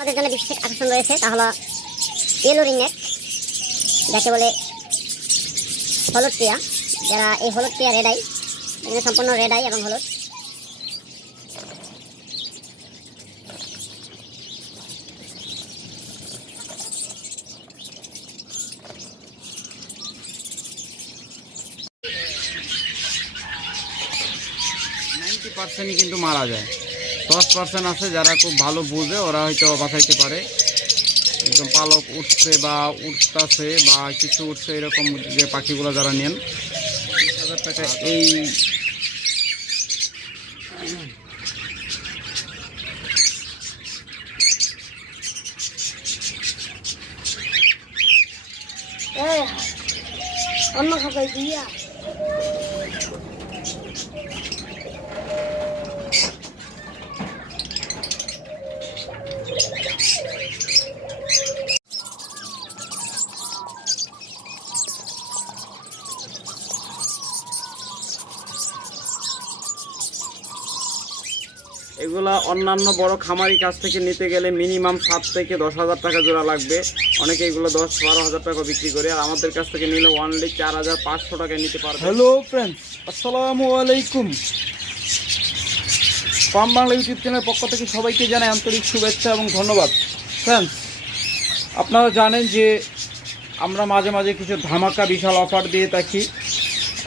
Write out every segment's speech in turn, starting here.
আমাদের জন্য বিশেষ আকর্ষণ রয়েছে তা হলো ইয়েলো রিংনেক যাকে বলে হলুদ টিয়া। যারা এই হলুদ টিয়া রেড আই এখানে সম্পূর্ণ রেডাই এবং হলুদ। পার্সেন্টই কিন্তু মারা যায়। দশ পার্সেন্ট আছে, যারা খুব ভালো বুঝে, ওরা হয়তো বাঁচাইতে পারে। একদম পালক উঠছে বা উঠতেছে বা কিছু উঠছে, এরকম যে পাখিগুলো যারা নেন। এই দিয়া। এগুলা অন্যান্য বড় খামারি কাছ থেকে নিতে গেলে মিনিমাম সাত থেকে দশ হাজার টাকা জোড়া লাগবে। অনেকে এগুলো দশ বারো হাজার টাকা বিক্রি করে, আর আমাদের কাছ থেকে নিলে অনলি চার হাজার পাঁচশো টাকায় নিতে পারবে। হ্যালো ফ্রেন্ডস আসসালামু আলাইকুম। ফার্ম বাংলা ইউটিউব চ্যানেলের পক্ষ থেকে সবাইকে জানাই আন্তরিক শুভেচ্ছা এবং ধন্যবাদ। ফ্রেন্ডস আপনারা জানেন যে আমরা মাঝে মাঝে কিছু ধামাকা বিশাল অফার দিয়ে থাকি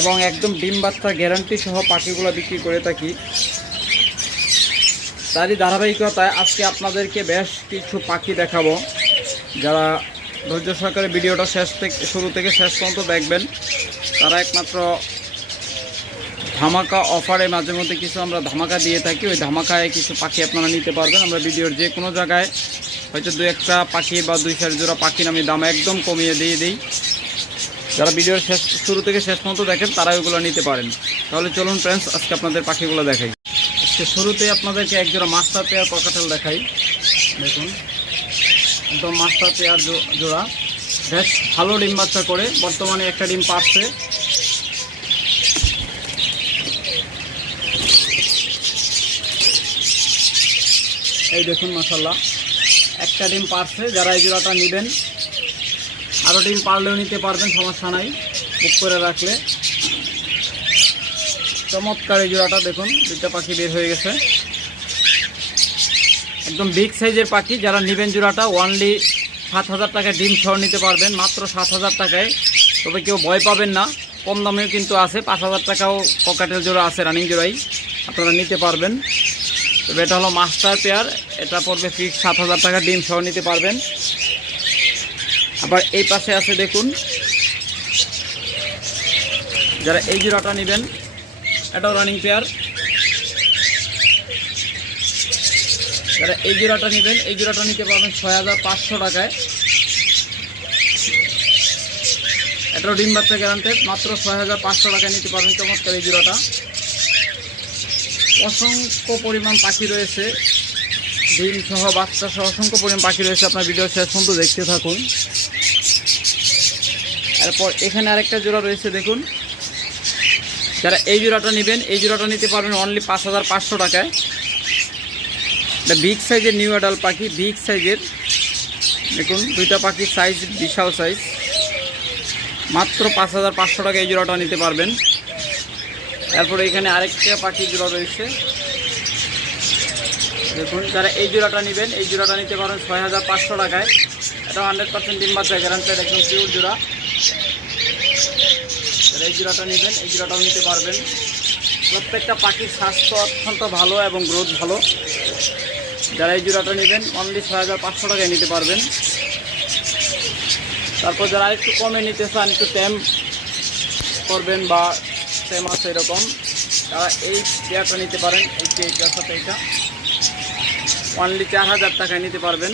এবং একদম ডিম বাচ্চা গ্যারান্টি সহ পাখিগুলো বিক্রি করে থাকি। তারই ধারাবাহিকতায় আজকে আপনাদেরকে বেশ কিছু পাখি দেখাবো। যারা ধৈর্য সহকারে ভিডিওটা শেষ থেকে, শুরু থেকে শেষ পর্যন্ত দেখবেন, তারা একমাত্র ধামাকা অফারে মাঝে মধ্যে কিছু আমরা ধামাকা দিয়ে থাকি। ওই ধামাকায় কিছু পাখি আপনারা নিতে পারবেন। আমরা ভিডিওর যে কোনো জায়গায় হয়তো দু একটা পাখি বা দুই চার জোড়া পাখির আমি দাম একদম কমিয়ে দিয়ে দিই। যারা ভিডিওর শেষ, শুরু থেকে শেষ পর্যন্ত দেখেন তারা ওইগুলো নিতে পারেন। তাহলে চলুন ফ্রেন্ডস আজকে আপনাদের পাখিগুলো দেখাই। আজকে শুরুতে আপনাদেরকে এক জোড়া মাস্টার পেয়ার ককাটেল দেখাই। দেখুন, একদম মাস্টার পেয়ার জোড়া। বেশ ভালো ডিম বাচ্চা করে, বর্তমানে একটা ডিম পাচ্ছে। এই দেখুন মাসাল্লাহ একটা ডিম পারছে, যারা এই জোড়াটা নেবেন আরও ডিম পারলেও নিতে পারবেন, সমস্যা নাই। বুক করে রাখলে। চমৎকার এই জোড়াটা দেখুন, দুইটা পাখি বের হয়ে গেছে। একদম বিগ সাইজের পাখি, যারা নেবেন জোড়াটা ওয়ানলি সাত হাজার টাকায় ডিম সহ নিতে পারবেন, মাত্র সাত হাজার টাকায়। তবে কেউ ভয় পাবেন না, কম দামেও কিন্তু আছে, পাঁচ হাজার টাকাও পকেটের জোড়া আছে রানিং জোড়াই, আপনারা নিতে পারবেন। তবে এটা হলো মাস্টার পেয়ার এটা পড়বে ফিক্স সাত হাজার টাকা ডিম সহ নিতে পারবেন। আবার এই পাশে আছে দেখুন, যারা এই জোড়াটা নেবেন এটাও রানিং পেয়ার যারা এই জোড়াটা নেবেন, এই জোড়াটা নিতে পারবেন ছয় হাজার পাঁচশো টাকায়। এটাও ডিম বাচ্চা গ্যারান্টেড মাত্র ছয় হাজার পাঁচশো টাকায় নিতে পারবেন। চমৎকার এই জোড়াটা। অসংখ্য পরিমাণ পাখি রয়েছে। ডিম সহ, বাচ্চা সহ, অসংখ্য পরিমাণ পাখি রয়েছে। আপনার ভিডিও শেষ পর্যন্ত দেখতে থাকুন। এরপর এখানে আরেকটা জোড়া রয়েছে, দেখুন। যারা এই জোড়াটা নেবেন, এই জোড়াটা নিতে পারবেন অনলি পাঁচ হাজার পাঁচশো টাকায়। এটা বিগ সাইজের নিউ অ্যাডাল পাখি বিগ সাইজের দেখুন, দুইটা পাখির সাইজ বিশাল সাইজ মাত্র পাঁচ হাজার পাঁচশো টাকা এই জোড়াটা নিতে পারবেন। তারপরে এখানে আরেকটা পাখি জোড়া রয়েছে। দেখুন, যারা এই জোড়াটা নেবেন, এই জোড়াটা নিতে পারেন ছয় হাজার পাঁচশো টাকায়। এটা হান্ড্রেড পার্সেন্ট ডিম বাচ্চা একদম পিওর জোড়া। এই জোড়াটা নেবেন, এই জোড়াটাও নিতে পারবেন। প্রত্যেকটা পাখির স্বাস্থ্য অত্যন্ত ভালো এবং গ্রোথ ভালো। যারা এই জোড়াটা নেবেন অনলি ছয় হাজার পাঁচশো টাকায় নিতে পারবেন। তারপর যারা একটু কমে নিতে চান, একটু ট্যাম করবেন বা ট্যাম আছে এরকম, তারা এই পেয়ারটা নিতে পারেন, এই এইটার সাথে এইটা অনলি চার হাজার টাকায় নিতে পারবেন,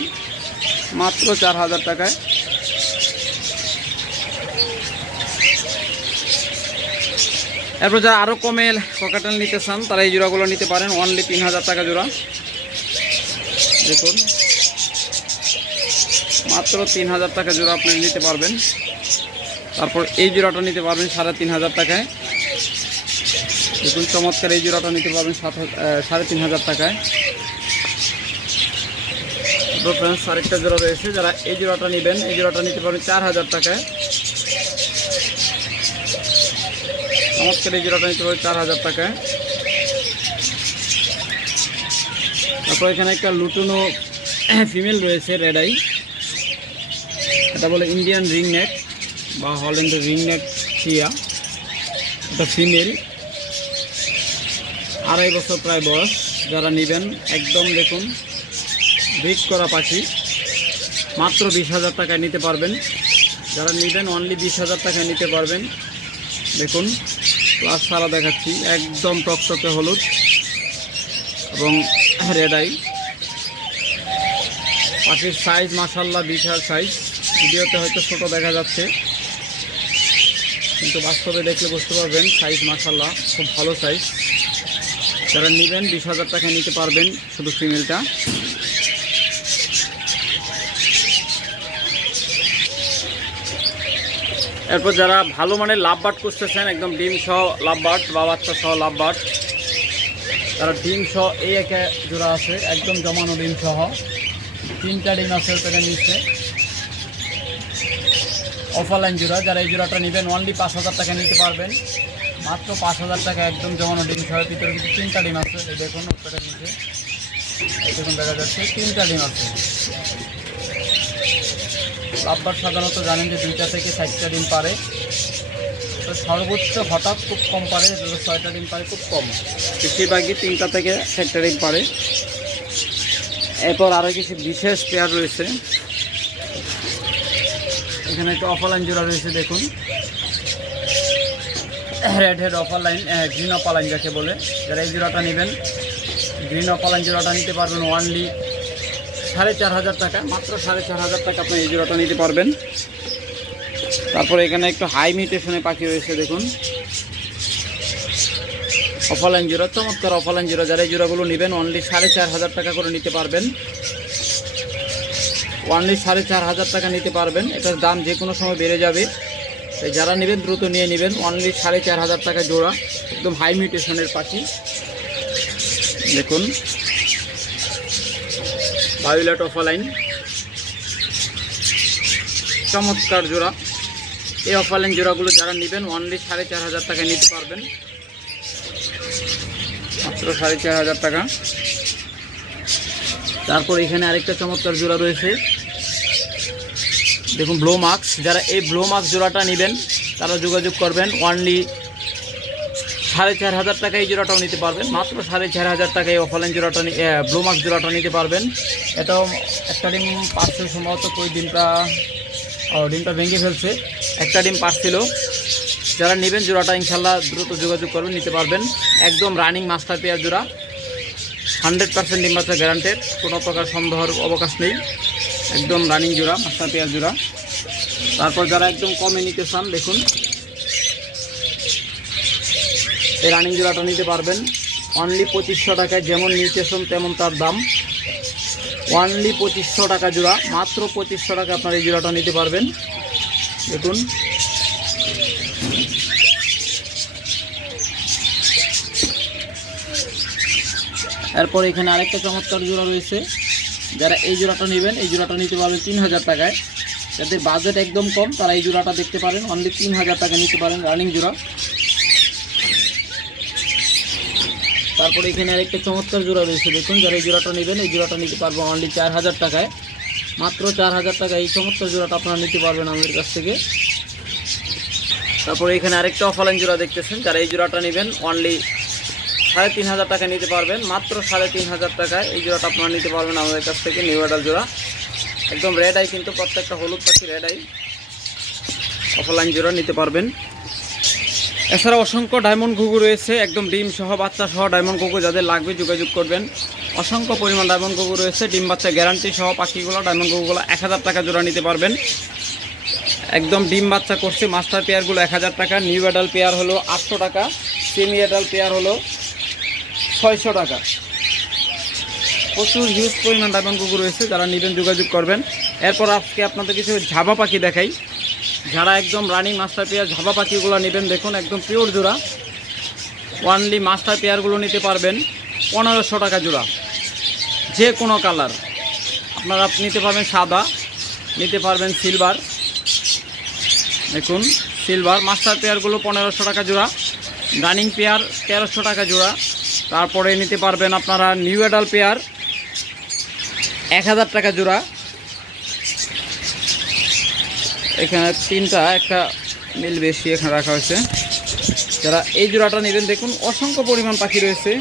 মাত্র চার হাজার টাকায়। এরপর যারা আরও কমে ককাটেল নিতে চান, তারা এই জোড়াগুলো নিতে পারেন অনলি তিন হাজার টাকা জোড়া। দেখুন। মাত্র তিন হাজার টাকা জোড়া আপনি নিতে পারবেন। তারপর এই জোড়াটা নিতে পারবেন সাড়ে তিন হাজার টাকায়। দেখুন, চমৎকার এই জোড়াটা নিতে পারবেন সাত সাড়ে তিন হাজার টাকায়। ফ্রেন্ডস আরেকটা জোড়া রয়েছে। যারা এই জোড়াটা নেবেন, এই জোড়াটা নিতে পারবেন চার হাজার টাকায়। চমৎকার এই নিতে পারবেন চার হাজার টাকায়। তারপর এখানে একটা লুটুনো ফিমেল রয়েছে রেডাই এটা বলে ইন্ডিয়ান রিং নেক বা হল্যান্ডের রিং নেক টিয়া। এটা ফিমেল আড়াই বছর প্রায় বয়স, যারা নেবেন একদম দেখুন ব্রিক করা পাখি। মাত্র বিশ হাজার টাকায় নিতে পারবেন। যারা নেবেন অনলি বিশ হাজার টাকায় নিতে পারবেন। দেখুন প্লাস সারা দেখাচ্ছি। একদম টকটকে হলুদ এবং রেডাই পাখির সাইজ মাসাল্লাহ বিশাল সাইজ ভিডিওতে হয়তো ছোট দেখা যাচ্ছে। কিন্তু বাস্তবে দেখলে বুঝতে পারবেন সাইজ মাসাল্লাহ খুব ভালো সাইজ যারা নেবেন, বিশ হাজার টাকা নিতে পারবেন শুধু ফিমেলটা এরপর যারা ভালো মানের লাভ বাট করতেছেন একদম ডিম সহ লাভ বাট, বা বাচ্চা সহ লাভ বাট, তারা ডিম সহ এই একে জোড়া আছে, একদম জমানো ডিম সহ। তিনটা ডিম আছে ওখানে নিচ্ছে অফারলাইন জোড়া, যারা এই জোড়াটা নেবেন অনলি পাঁচ হাজার টাকা নিতে পারবেন। মাত্র পাঁচ হাজার টাকা একদম জমানো ডিম সহ, ভিতরে কিন্তু তিনটা ডিম আছে। দেখুন ওপরে নিচে। দেখুন, দেখা যাচ্ছে, তিনটা ডিম আছে। লাভবার সাধারণত জানেন যে দুইটা থেকে চারটা ডিম পারে। তো সর্বোচ্চ হঠাৎ খুব কম পারে ছয়টা ডিম পারে খুব কম। বেশিরভাগই তিনটা থেকে চারটা ডিম পারে। এরপর আরও কিছু বিশেষ পেয়ার রয়েছে। এখানে একটা অফলাইন জোড়া রয়েছে, দেখুন। Red head offline green offline যাকে বলে। যারা এই জোড়াটা নেবেন গ্রিন অফলাইন জোড়াটা নিতে পারবেন ওয়ানলি সাড়ে চার হাজার টাকা, মাত্র সাড়ে চার হাজার টাকা আপনি এই জোড়াটা নিতে পারবেন। তারপরে এখানে একটু হাই মিউটেশনে পাখি রয়েছে, দেখুন। অফলাইন জোড়া, চমৎকার অফলাইন জোড়া। যারা এই জোড়াগুলো নেবেন অনলি সাড়ে চার হাজার টাকা করে নিতে পারবেন। অনলি সাড়ে চার হাজার টাকা নিতে পারবেন। এটার দাম যে কোনো সময় বেড়ে যাবে। তাই যারা নেবেন, দ্রুত নিয়ে নেবেন। অনলি সাড়ে চার হাজার টাকা জোড়া, একদম হাই মিউটেশনের পাখি। দেখুন। ভায়োলেট অফলাইন চমৎকার জোড়া। এই অফলাইন জোড়াগুলো যারা নেবেন অনলি সাড়ে চার হাজার টাকায় নিতে পারবেন। মাত্র সাড়ে চার হাজার টাকা। তারপর এখানে আরেকটা চমৎকার জোড়া রয়েছে। দেখুন ব্লো মার্কস যারা এই ব্লো মার্কস জোড়াটা নেবেন, তারা যোগাযোগ করবেন। অনলি সাড়ে চার হাজার টাকা এই জোড়াটাও নিতে পারবেন। মাত্র সাড়ে চার হাজার টাকায় অফলাইন জোড়াটা ব্লু মার্কস জোড়াটা নিতে পারবেন। এটাও একটা ডিম পাঁচশো সম্ভবত ওই ডিমটা, ও, ডিমটা ভেঙে ফেলছে। একটা ডিম পাচ্ছিল যারা নেবেন জোড়াটা ইনশাল্লাহ দ্রুত যোগাযোগ করবেন, নিতে পারবেন। একদম রানিং মাস্টার পেয়ার জোড়া। হান্ড্রেড পার্সেন্ট ডিম বাচ্চা গ্যারান্টেড কোনো প্রকার সন্দেহর অবকাশ নেই। একদম রানিং জোড়া মাস্টার পেয়ার জোড়া। তারপর যারা একদম কমে নিতে চান, দেখুন। এই রানিং জোড়াটা নিতে পারবেন। অনলি পঁচিশশো টাকায় যেমন নিতেছেন তেমন তার দাম। অনলি পঁচিশশো টাকা জোড়া, মাত্র পঁচিশশো টাকা আপনার এই জোড়াটা নিতে পারবেন। দেখুন। এরপর এখানে আরেকটা চমৎকার জোড়া রয়েছে। যারা এই জোড়াটা নেবেন, এই জোড়াটা নিতে পারবেন তিন হাজার টাকায়। যাদের বাজেট একদম কম, তারা এই জোড়াটা দেখতে পারেন। অনলি তিন হাজার টাকা নিতে পারেন রানিং জোড়া। তারপরে এখানে আরেকটা চমৎকার জোড়া রয়েছে, দেখুন, যারা এই জোড়াটা নেবেন, এই জোড়াটা নিতে পারব অনলি চার হাজার টাকায়। মাত্র চার হাজার টাকায় এই চমৎকার জোড়াটা আপনারা নিতে পারবেন আমাদের কাছ থেকে। তারপরে এখানে আরেকটা অফলাইন জোড়া দেখতেছেন, যারা এই জোড়াটা নেবেন অনলি সাড়ে তিন হাজার টাকা নিতে পারবেন। মাত্র সাড়ে তিন হাজার টাকায় এই জোড়াটা আপনারা নিতে পারবেন আমাদের কাছ থেকে নিউ অ্যাডাল জোড়া। একদম রেড আই কিন্তু প্রত্যেকটা হলুদ পাখি রেড আই অফলাইন জোড়া নিতে পারবেন। এছাড়া অসংখ্য ডায়মন্ড ঘুঘু রয়েছে, একদম ডিম সহ বাচ্চা সহ ডায়মন্ড ঘুঘু যাদের লাগবে যোগাযোগ করবেন। অসংখ্য পরিমাণ ডায়মন্ড ঘুঘু রয়েছে, ডিম বাচ্চা গ্যারান্টি সহ পাখিগুলো ডায়মন্ড ঘুঘুগুলো এক হাজার টাকা জোড়া নিতে পারবেন। একদম ডিম বাচ্চা করছে মাস্টার পেয়ারগুলো এক হাজার টাকা নিউ অ্যাডাল পেয়ার হলো আটশো টাকা সেমি অ্যাডাল পেয়ার হলো ছয়শো টাকা। প্রচুর হিউজ পরিমাণ ডায়মন্ড কুকুর রয়েছে, যারা নেবেন যোগাযোগ করবেন। এরপর আজকে আপনাদের কিছু ঝাবা পাখি দেখাই। যারা একদম রানিং মাস্টার পেয়ার ঝাবা পাখিগুলো নেবেন দেখুন, একদম পিওর জোড়া ওয়ানলি মাস্টার পেয়ারগুলো নিতে পারবেন, পনেরোশো টাকা জোড়া যে কোনো কালার আপনারা নিতে পারবেন সাদা, নিতে পারবেন সিলভার দেখুন সিলভার মাস্টার পেয়ারগুলো পনেরোশো টাকা জোড়া রানিং পেয়ার তেরোশো টাকা জোড়া তারপরে নিতে পারবেন আপনারা নিউ অ্যাডাল পেয়ার এক হাজার টাকা জোড়া এখানে তিনটা, একটা মিল বেশি এখানে রাখা হয়েছে। যারা এই জোড়াটা নেবেন, দেখুন, অসংখ্য পরিমাণ পাখি রয়েছে।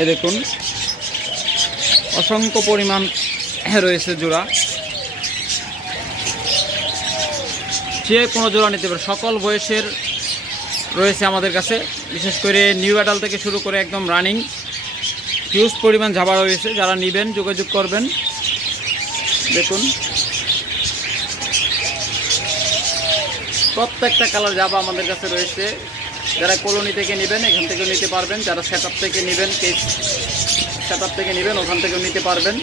এ দেখুন, অসংখ্য পরিমাণ রয়েছে জোড়া। যে কোনো জোড়া নিতে পারে। সকল বয়সের রয়েছে আমাদের কাছে। বিশেষ করে নিউ অ্যাডাল থেকে শুরু করে একদম রানিং। হিউজ পরিমাণ ঝাবা রয়েছে। যারা নেবেন, যোগাযোগ করবেন। দেখুন। প্রত্যেকটা কালার জাবা আমাদের কাছে রয়েছে। যারা কলোনি থেকে নেবেন, এখান থেকেও নিতে পারবেন। যারা সেট থেকে নেবেন কেস সেট থেকে নেবেন, ওখান থেকেও নিতে পারবেন।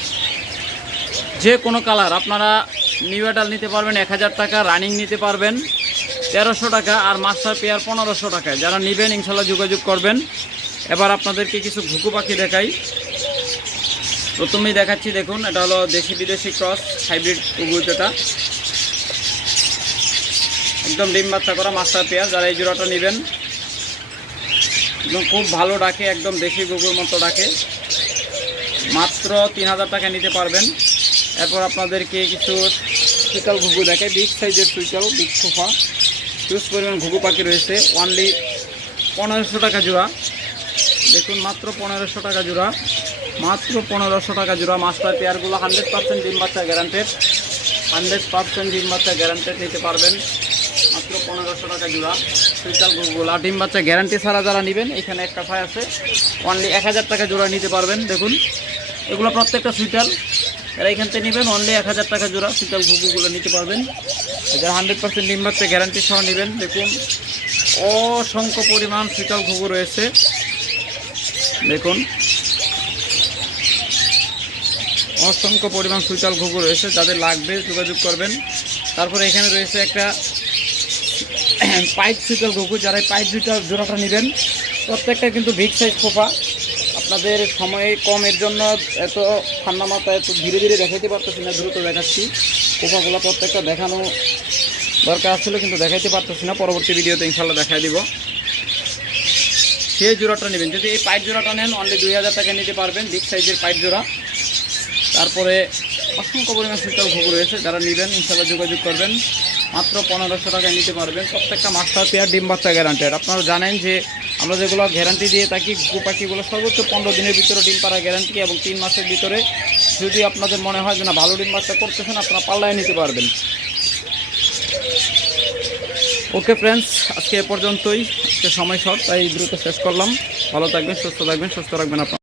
যে কোনো কালার, আপনারা নিউ অ্যাডাল নিতে পারবেন, এক হাজার টাকা রানিং নিতে পারবেন, তেরোশো টাকা আর মাস্টার পেয়ার পনেরোশো টাকায়। যারা নেবেন, ইনশাল্লাহ যোগাযোগ করবেন। এবার আপনাদেরকে কিছু ঘুঘু পাখি দেখাই। প্রথমেই দেখাচ্ছি, দেখুন, এটা হলো দেশি বিদেশি ক্রস হাইব্রিড যেটা একদম ডিম বাচ্চা করা, মাস্টার পেয়ার যারা এই জোড়াটা নেবেন। একদম খুব ভালো ডাকে, একদম দেশি গুগুর মতো ডাকে। মাত্র তিন হাজার টাকা নিতে পারবেন। এরপর আপনাদেরকে কিছু সুইকাল ঘুঘু দেখে বিগ সাইজের সুইকাল, বিগ সোফা। হিউজ পরিমাণ ঘুঘু পাখি রয়েছে। অনলি পনেরোশো টাকা জোড়া। দেখুন, মাত্র পনেরোশো টাকা জোড়া। মাত্র পনেরোশো টাকা জোড়া মাস্টার পেয়ারগুলো হান্ড্রেড পার্সেন্ট ডিম বাচ্চা গ্যারান্টেড হান্ড্রেড পার্সেন্ট ডিম বাচ্চা গ্যারান্টেড নিতে পারবেন। মাত্র পনেরোশো টাকা জোড়া। সুইটাল আর ডিম বাচ্চা গ্যারান্টি ছাড়া যারা নেবেন, এখানে এক কাঠায় আছে। অনলি এক হাজার টাকা জোড়া নিতে পারবেন, দেখুন। এগুলো প্রত্যেকটা সুইটাল। যারা এখান থেকে নেবেন অনলি এক হাজার টাকা জোড়া সুইটাল ঘুঘুগুলো নিতে পারবেন। যারা হান্ড্রেড পার্সেন্ট ডিম বাচ্চা গ্যারান্টি সহ নেবেন, দেখুন। অসংখ্য পরিমাণ সুইটাল ঘুঘু রয়েছে। দেখুন। অসংখ্য পরিমাণ সুইটাল ঘুঘু রয়েছে, যাদের লাগবে যোগাযোগ করবেন। তারপরে এখানে রয়েছে একটা পাইপ সুইটাল ঘুঘু, যারা পাইপ সুইটাল জোড়াটা নেবেন, প্রত্যেকটা কিন্তু বিগ সাইজ খোপা। আপনাদের সময় কমের জন্য এত ঠান্ডা মাথায় এত ধীরে ধীরে দেখাইতে পারতেছি না, দ্রুত দেখাচ্ছি। খোপাগুলো প্রত্যেকটা দেখানো দরকার ছিল, কিন্তু দেখাইতে পারতেছি না। পরবর্তী ভিডিওতে ইনশাল্লাহ দেখাই দিব। সেই জোড়াটা নেবেন। যদি এই পাইপ জোড়াটা নেন অনলি দুই হাজার টাকা নিতে পারবেন বিগ সাইজের পাইপ জোড়া। তারপরে অসংখ্য পরিমাণ শীতল ঘুঘু রয়েছে, যারা নেবেন ইনশাল্লাহ যোগাযোগ করবেন। মাত্র পনেরোশো টাকায় নিতে পারবেন। প্রত্যেকটা মাস্টার পেয়ার ডিম বাচ্চা গ্যারান্টেড আপনারা জানেন যে আমরা যেগুলো গ্যারান্টি দিয়ে থাকি, ঘুঘু পাখিগুলো সর্বোচ্চ পনেরো দিনের ভিতরে ডিম পাড়া গ্যারান্টি এবং তিন মাসের ভিতরে যদি আপনাদের মনে হয় যে না, ভালো ডিম বাচ্চা করতেছেন, আপনারা পাল্লায় নিতে পারবেন। ওকে ফ্রেন্ডস আজকে এ পর্যন্তই। আজকে সময় শর্ট তাই দ্রুত শেষ করলাম। ভালো থাকবেন, সুস্থ থাকবেন, সুস্থ রাখবেন আপনার।